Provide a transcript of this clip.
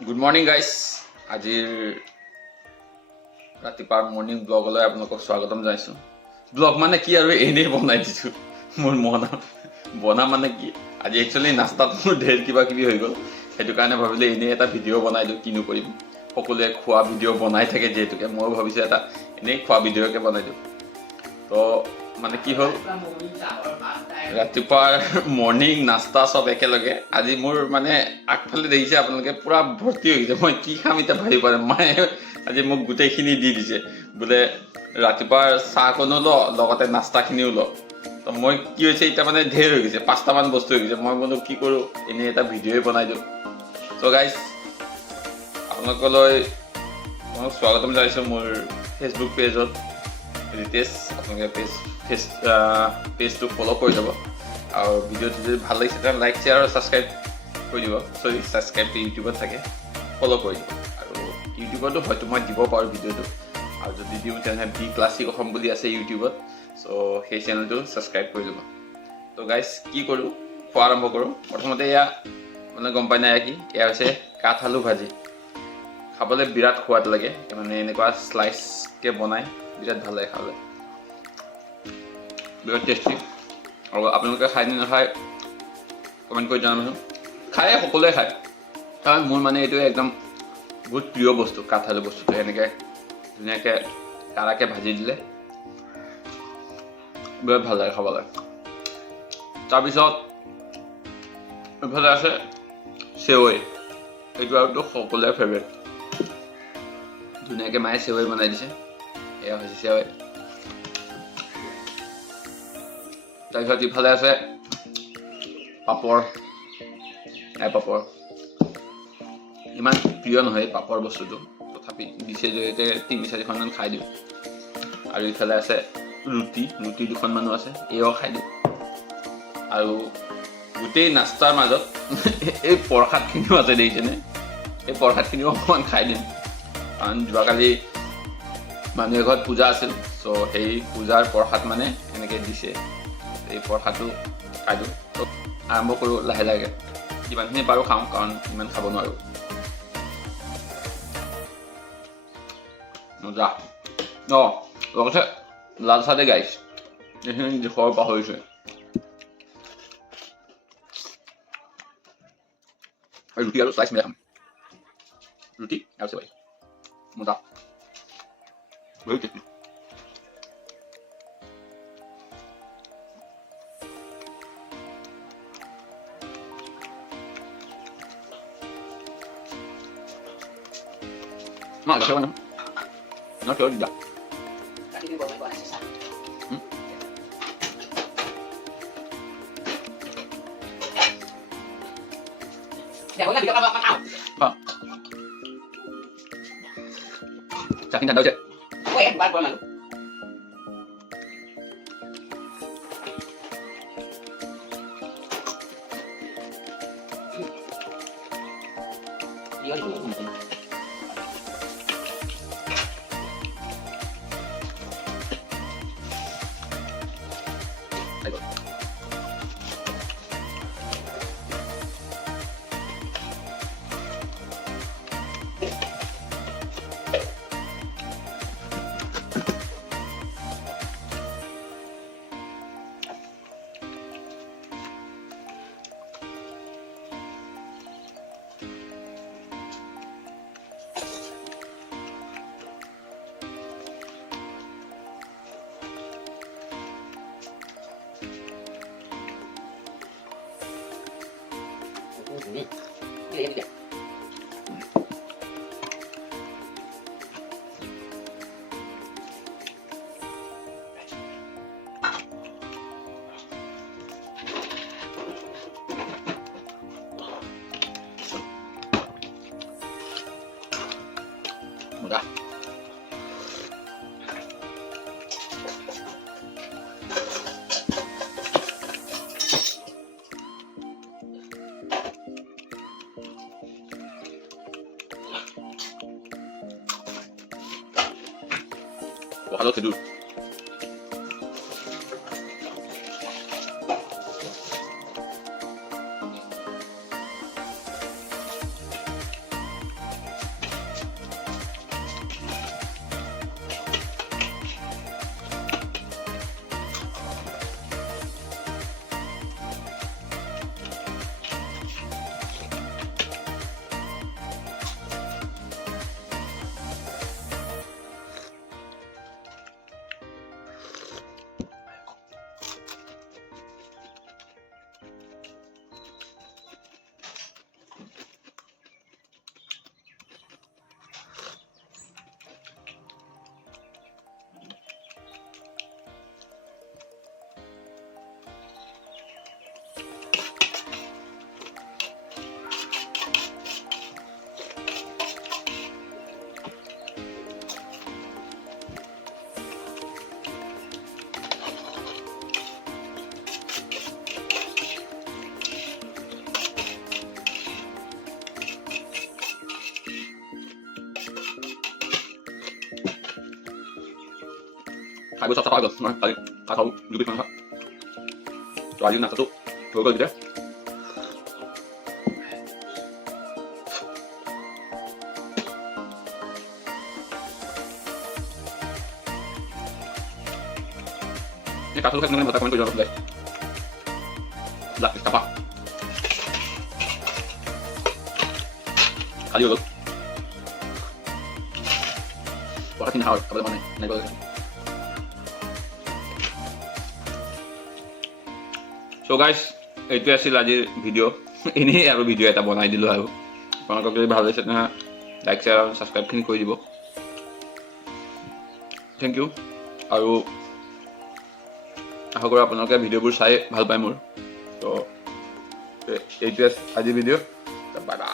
Good morning guys. আজিৰ ৰাতিপুৱাৰ morning ব্লগলৈ আপোনালোকক স্বাগতম জনাইছোঁ। ব্লগ মানে কি আৰু এনেই বনাই দিছোঁ মোৰ বনা মানে কি, আজি একচুৱেলি নাস্তাত মোৰ ঢেৰ কিবা কিবি হৈ গ'ল, সেইটো কাৰণে ভাবিলোঁ এনেই এটা ভিডিঅ' বনাই দিওঁ, কিনো কৰিম। সকলোৱে খোৱা ভিডিঅ' বনাই থাকে যিহেতুকে ময়ো ভাবিছোঁ এটা এনেই খোৱা ভিডিঅ'কে বনাই দিওঁ। তো মানে কি হ'ল, ৰাতিপুৱাৰ মৰ্ণিং নাস্তা চব একেলগে। আজি মোৰ মানে আগফালে দেখিছে আপোনালোকে পূৰা ভৰ্তি হৈ গৈছে, মই কি খাম এতিয়া ভাবি পাৰে। মায়ে আজি মোক গোটেইখিনি দি দিছে, বোলে ৰাতিপুৱাৰ চাহকণো ল, লগতে নাস্তাখিনিও ল। তো মই কি হৈছে এতিয়া মানে ঢেৰ হৈ গৈছে, 5টামান বস্তু হৈ গৈছে। মই বোলো কি কৰোঁ, এনেই এটা ভিডিঅ'ই বনাই দিওঁ। চ' গাইজ, আপোনালোকলৈ মই স্বাগতম জনাইছোঁ মোৰ ফেচবুক পেজত। ৰিতেশ, আপোনালোকে পেজটো ফ'ল' কৰি ল'ব, আৰু ভিডিঅ'টো যদি ভাল লাগিছে তেতিয়াহ'লে লাইক শ্বেয়াৰ আৰু ছাবস্ক্ৰাইব কৰি দিব। ছাবস্ক্ৰাইবটো ইউটিউবত থাকে, ফ'ল' কৰি দিব। আৰু ইউটিউবতো হয়তো মই দিব পাৰোঁ ভিডিঅ'টো, আৰু যদি দিওঁ তেনেহ'লে বি ক্লাছিক অসম বুলি আছে ইউটিউবত। চ' সেই চেনেলটো ছাবস্ক্ৰাইব কৰি ল'ব। তো গাইজ, কি কৰোঁ, খোৱা আৰম্ভ কৰোঁ। প্ৰথমতে এয়া মানে গম পাই নাই কি, এয়া হৈছে কাঠআলু ভাজি। খাবলৈ বিৰাট সোৱাদ লাগে, মানে এনেকুৱা শ্লাইচকৈ বনাই বিৰাট ভাল লাগে খাবলৈ, বিৰাট টেষ্টি। আৰু আপোনালোকে খায় নে নাখায় কমেণ্ট কৰি জনাবচোন। খায়ে, সকলোৱে খায়, কাৰণ মোৰ মানে এইটো একদম বহুত প্ৰিয় বস্তু। কাঠআলু বস্তুটো এনেকৈ ধুনীয়াকৈ কাৰাকৈ ভাজি দিলে বিৰাট ভাল লাগে খাবলৈ। তাৰপিছত এইফালে আছে চেৱৈ, এইটো আৰুতো সকলোৰে ফেভৰেট। ধুনীয়াকৈ মায়ে চেৱৈ বনাই দিছে, এয়া হৈছে চেৱৈ। তাৰপিছত ইফালে আছে পাপৰ। পাপৰ ইমান প্ৰিয় নহয় পাপৰ বস্তুটো, তথাপি দিছে যিহেতু 3-4খনমান খাই দিওঁ। আৰু ইফালে আছে ৰুটি 2খনমানো আছে, এয়াও খাই দিওঁ। আৰু গোটেই নাস্তাৰ মাজত এই প্ৰসাদখিনিও আছে, দেখিছেনে? এই প্ৰসাদখিনিও অকণমান খাই দিম, কাৰণ যোৱাকালি মানুহ এঘৰত পূজা আছিল। চ' সেই পূজাৰ প্ৰসাদ মানে এনেকৈ দিছে, এই প্ৰসাদটো খাই দিওঁ। ত' আৰম্ভ কৰোঁ লাহে লাহে, যিমানখিনি পাৰোঁ খাওঁ, কাৰণ ইমান খাব নোৱাৰোঁ। মজা। লগতে লাল চাহ দে গাইছ, এইখিনি দেখুৱাব পাহৰিছোঁ। ৰুটি আৰু শ্লাইচ মিলাই খাম, ৰুটি আৰু চেৱাই, মজা, very tasty. Nah, ada siapa nih? Nah, coba tidak. Jangan tidak apa-apa kau. Saking đâu chứ? Quên, bán con nào. Ini dia. Mudah. Ojalá tidur. খাই বৈ চব চাফা হৈ গ'ল মই কালি কাঠ খাওঁ 2 পিচ মান খা তো আজি নাস্তাটো হৈ গ'ল এতিয়া ini kasus kan dengan kami tujuan guys lah apa kali dulu wah ini hard apa mana nih kalau so guys itu আছিল আজিৰ ভিডিও ini আৰু ভিডিও এটা বনাই দিলো আৰু আপোনালোকক যদি ভাল লাগিছে না লাইক শেয়াৰ আৰু সাবস্ক্ৰাইব খিনি কৰি দিব থ্যাংক ইউ আৰু আশা কৰো আপোনালোকে ভিডিওবোৰ চাই ভাল পায় মোৰ তো এইটো আজিৰ ভিডিও বাই বাই